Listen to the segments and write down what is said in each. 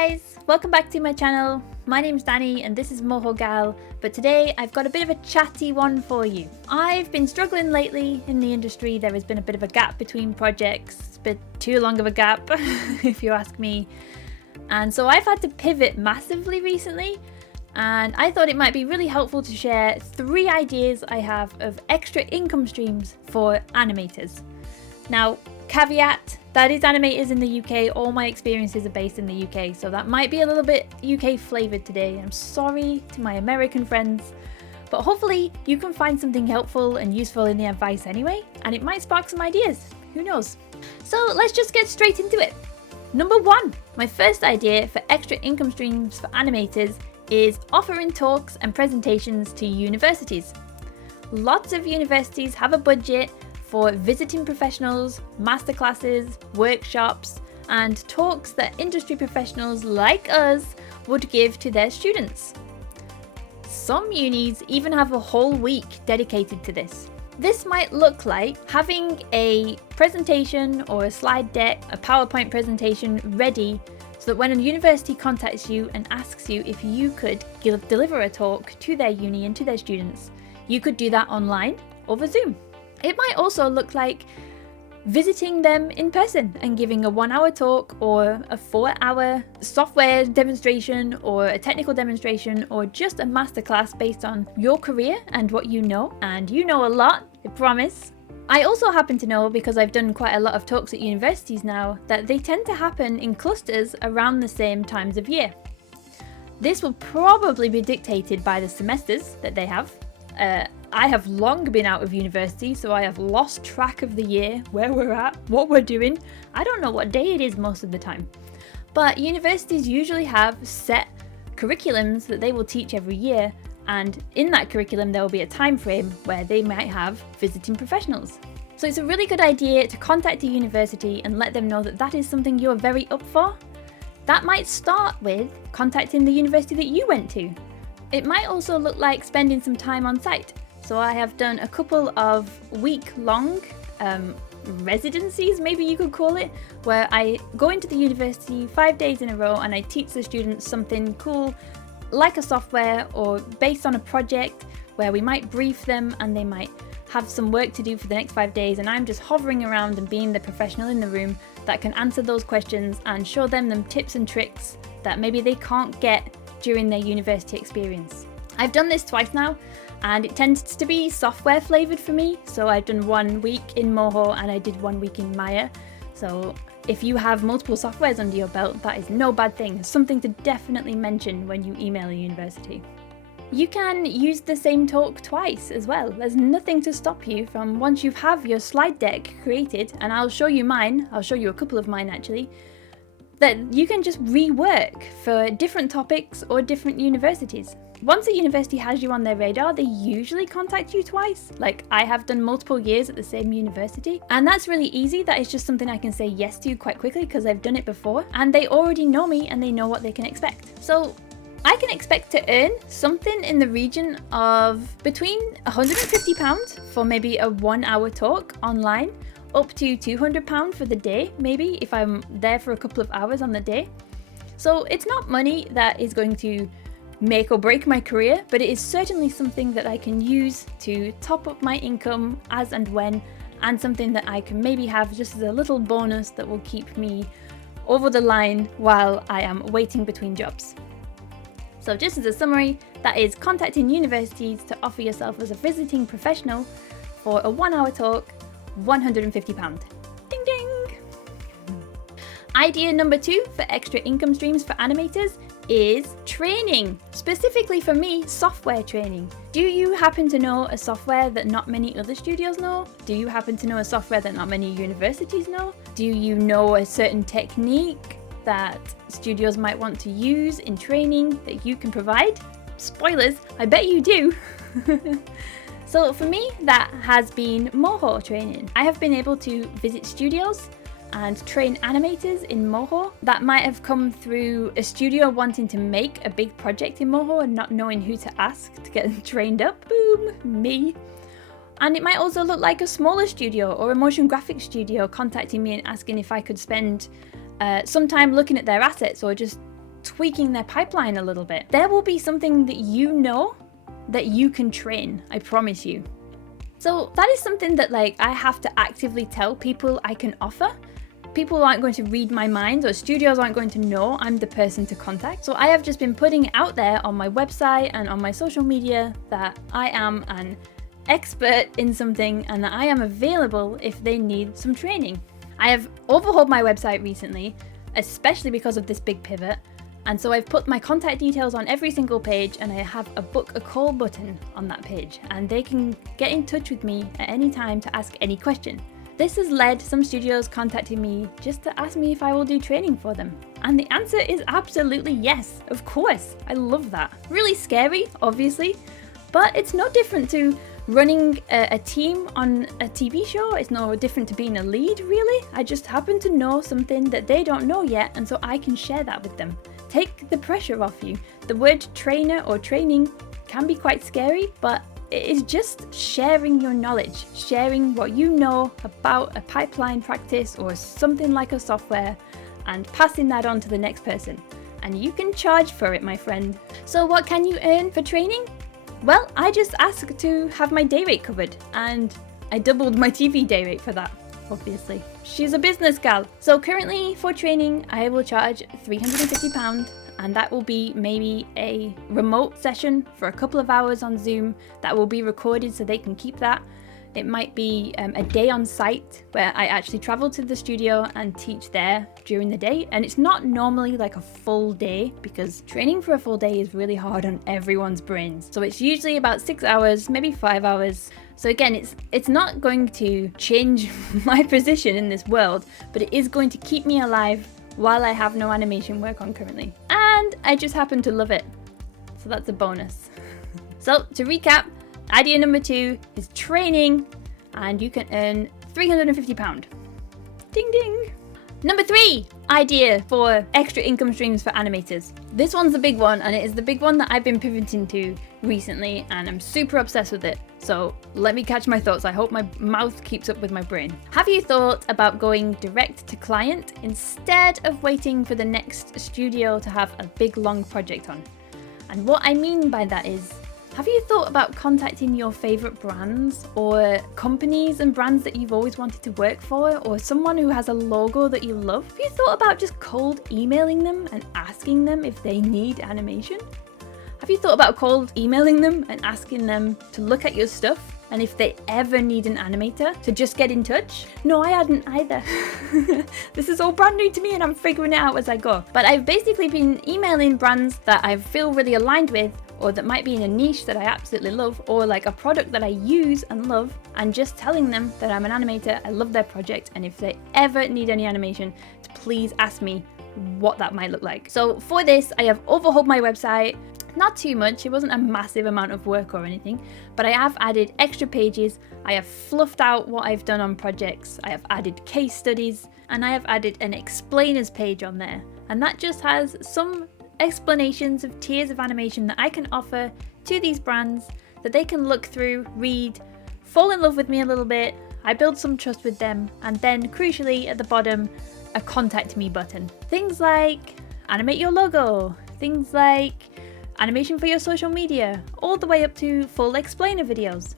guys, welcome back to my channel. My name's Danny and this is Moho Gal, but today I've got a bit of a chatty one for you. I've been struggling lately in the industry. There has been a bit of a gap between projects, a bit too long of a gap if you ask me. And so I've had to pivot massively recently, and I thought it might be really helpful to share 3 ideas I have of extra income streams for animators. Now, caveat, that is animators in the UK. All my experiences are based in the UK, so that might be a little bit UK flavoured today. I'm sorry to my American friends, but hopefully you can find something helpful and useful in the advice anyway, and it might spark some ideas. Who knows? So let's just get straight into it. Number 1, my first idea for extra income streams for animators is offering talks and presentations to universities. Lots of universities have a budget for visiting professionals, masterclasses, workshops, and talks that industry professionals like us would give to their students. Some unis even have a whole week dedicated to this. This might look like having a presentation or a slide deck, a PowerPoint presentation ready so that when a university contacts you and asks you if you could deliver a talk to their uni and to their students, you could do that online over Zoom. It might also look like visiting them in person and giving a 1-hour talk or a 4-hour software demonstration or a technical demonstration or just a masterclass based on your career and what you know. And you know a lot, I promise. I also happen to know, because I've done quite a lot of talks at universities now, that they tend to happen in clusters around the same times of year. This will probably be dictated by the semesters that they have. I have long been out of university, so I have lost track of the year, where we're at, what we're doing. I don't know what day it is most of the time. But universities usually have set curriculums that they will teach every year, and in that curriculum there will be a time frame where they might have visiting professionals. So it's a really good idea to contact a university and let them know that that is something you're very up for. That might start with contacting the university that you went to. It might also look like spending some time on site. So I have done a couple of week-long residencies, maybe you could call it, where I go into the university 5 days in a row and I teach the students something cool, like a software or based on a project where we might brief them and they might have some work to do for the next 5 days, and I'm just hovering around and being the professional in the room that can answer those questions and show them tips and tricks that maybe they can't get during their university experience. I've done this twice now, and it tends to be software flavoured for me. So I've done 1 week in Moho and I did 1 week in Maya. So if you have multiple softwares under your belt, that is no bad thing. It's something to definitely mention when you email a university. You can use the same talk twice as well. There's nothing to stop you from, once you have your slide deck created, and I'll show you mine, I'll show you a couple of mine actually, that you can just rework for different topics or different universities. Once a university has you on their radar, they usually contact you twice. Like, I have done multiple years at the same university, and that's really easy. That is just something I can say yes to quite quickly because I've done it before, and they already know me and they know what they can expect. So I can expect to earn something in the region of between £150 for maybe a 1-hour talk online, up to £200 for the day, maybe, if I'm there for a couple of hours on the day. So it's not money that is going to make or break my career, but it is certainly something that I can use to top up my income as and when, and something that I can maybe have just as a little bonus that will keep me over the line while I am waiting between jobs. So just as a summary, that is contacting universities to offer yourself as a visiting professional for a 1-hour talk, £150. Ding ding! Idea number 2 for extra income streams for animators is training. Specifically for me, software training. Do you happen to know a software that not many other studios know? Do you happen to know a software that not many universities know? Do you know a certain technique that studios might want to use in training that you can provide? Spoilers, I bet you do. So for me, that has been Moho training. I have been able to visit studios and train animators in Moho that might have come through a studio wanting to make a big project in Moho and not knowing who to ask to get them trained up. Boom, me. And it might also look like a smaller studio or a motion graphics studio contacting me and asking if I could spend some time looking at their assets or just tweaking their pipeline a little bit. There will be something that you know that you can train, I promise you. So that is something that I have to actively tell people I can offer. People aren't going to read my mind, or studios aren't going to know I'm the person to contact. So I have just been putting it out there on my website and on my social media that I am an expert in something and that I am available if they need some training. I have overhauled my website recently, especially because of this big pivot. And so I've put my contact details on every single page, and I have a book a call button on that page, and they can get in touch with me at any time to ask any question. This has led some studios contacting me just to ask me if I will do training for them. And the answer is absolutely yes, of course. I love that. Really scary, obviously, but it's no different to running a team on a TV show. It's no different to being a lead, really. I just happen to know something that they don't know yet, and so I can share that with them. Take the pressure off you. The word trainer or training can be quite scary, but it is just sharing your knowledge, sharing what you know about a pipeline practice or something like a software, and passing that on to the next person. And you can charge for it, my friend. So what can you earn for training? Well, I just asked to have my day rate covered, and I doubled my TV day rate for that, obviously. She's a business gal. So currently for training, I will charge £350, and that will be maybe a remote session for a couple of hours on Zoom that will be recorded so they can keep that. It might be a day on site where I actually travel to the studio and teach there during the day. And it's not normally like a full day, because training for a full day is really hard on everyone's brains. So it's usually about 6 hours, maybe 5 hours. So again, it's not going to change my position in this world, but it is going to keep me alive while I have no animation work on currently. And I just happen to love it. So that's a bonus. So to recap, idea number 2 is training, and you can earn £350. Ding ding. Number 3, idea for extra income streams for animators. This one's the big one, and it is the big one that I've been pivoting to recently, and I'm super obsessed with it. So let me catch my thoughts. I hope my mouth keeps up with my brain. Have you thought about going direct to client instead of waiting for the next studio to have a big long project on? And what I mean by that is, have you thought about contacting your favorite brands or companies and brands that you've always wanted to work for, or someone who has a logo that you love? Have you thought about just cold emailing them and asking them if they need animation? Have you thought about cold emailing them and asking them to look at your stuff, and if they ever need an animator to just get in touch? No, I hadn't either. This is all brand new to me and I'm figuring it out as I go. But I've basically been emailing brands that I feel really aligned with, or that might be in a niche that I absolutely love, or like a product that I use and love, and just telling them that I'm an animator, I love their project, and if they ever need any animation, to please ask me what that might look like. So for this, I have overhauled my website. Not too much, it wasn't a massive amount of work or anything, but I have added extra pages, I have fluffed out what I've done on projects, I have added case studies, and I have added an explainers page on there. And that just has some explanations of tiers of animation that I can offer to these brands that they can look through, read, fall in love with me a little bit, I build some trust with them, and then crucially at the bottom, a contact me button. Things like animate your logo, things like animation for your social media, all the way up to full explainer videos.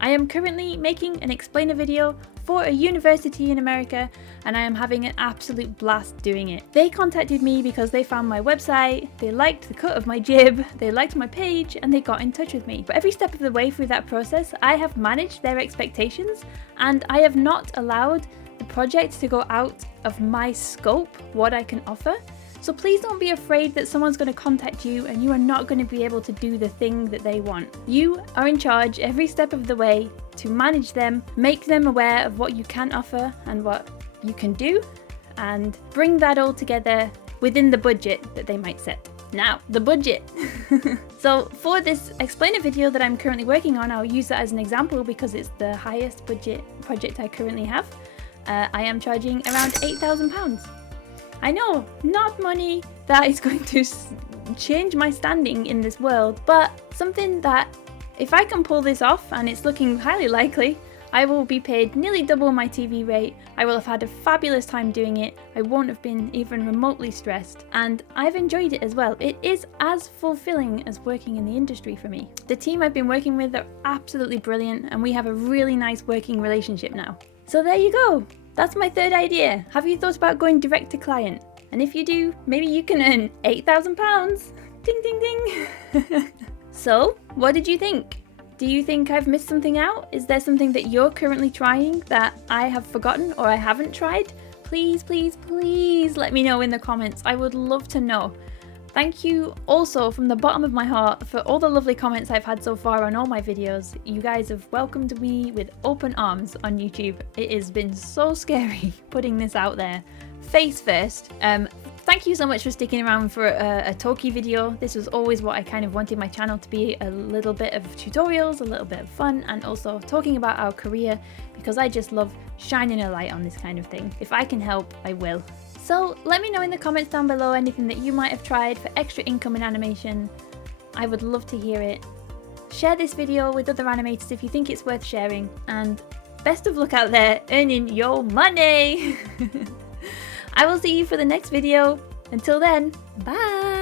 I am currently making an explainer video for a university in America, and I am having an absolute blast doing it. They contacted me because they found my website, they liked the cut of my jib, they liked my page, and they got in touch with me. But every step of the way through that process, I have managed their expectations, and I have not allowed the project to go out of my scope, what I can offer. So please don't be afraid that someone's going to contact you and you are not going to be able to do the thing that they want. You are in charge every step of the way to manage them, make them aware of what you can offer and what you can do, and bring that all together within the budget that they might set. Now, the budget. So for this explainer video that I'm currently working on, I'll use that as an example because it's the highest budget project I currently have. I am charging around £8,000. I know, not money that is going to change my standing in this world, but something that if I can pull this off, and it's looking highly likely, I will be paid nearly double my TV rate, I will have had a fabulous time doing it, I won't have been even remotely stressed, and I've enjoyed it as well. It is as fulfilling as working in the industry for me. The team I've been working with are absolutely brilliant, and we have a really nice working relationship now. So there you go, that's my third idea. Have you thought about going direct to client? And if you do, maybe you can earn £8,000. Ding ding ding. So, what did you think? Do you think I've missed something out? Is there something that you're currently trying that I have forgotten or I haven't tried? Please, please, please let me know in the comments. I would love to know. Thank you also from the bottom of my heart for all the lovely comments I've had so far on all my videos. You guys have welcomed me with open arms on YouTube. It has been so scary putting this out there, face first. Thank you so much for sticking around for a talkie video. This was always what I kind of wanted my channel to be, a little bit of tutorials, a little bit of fun, and also talking about our career, because I just love shining a light on this kind of thing. If I can help, I will. So let me know in the comments down below anything that you might have tried for extra income in animation. I would love to hear it. Share this video with other animators if you think it's worth sharing, and best of luck out there earning your money! I will see you for the next video. Until then, bye!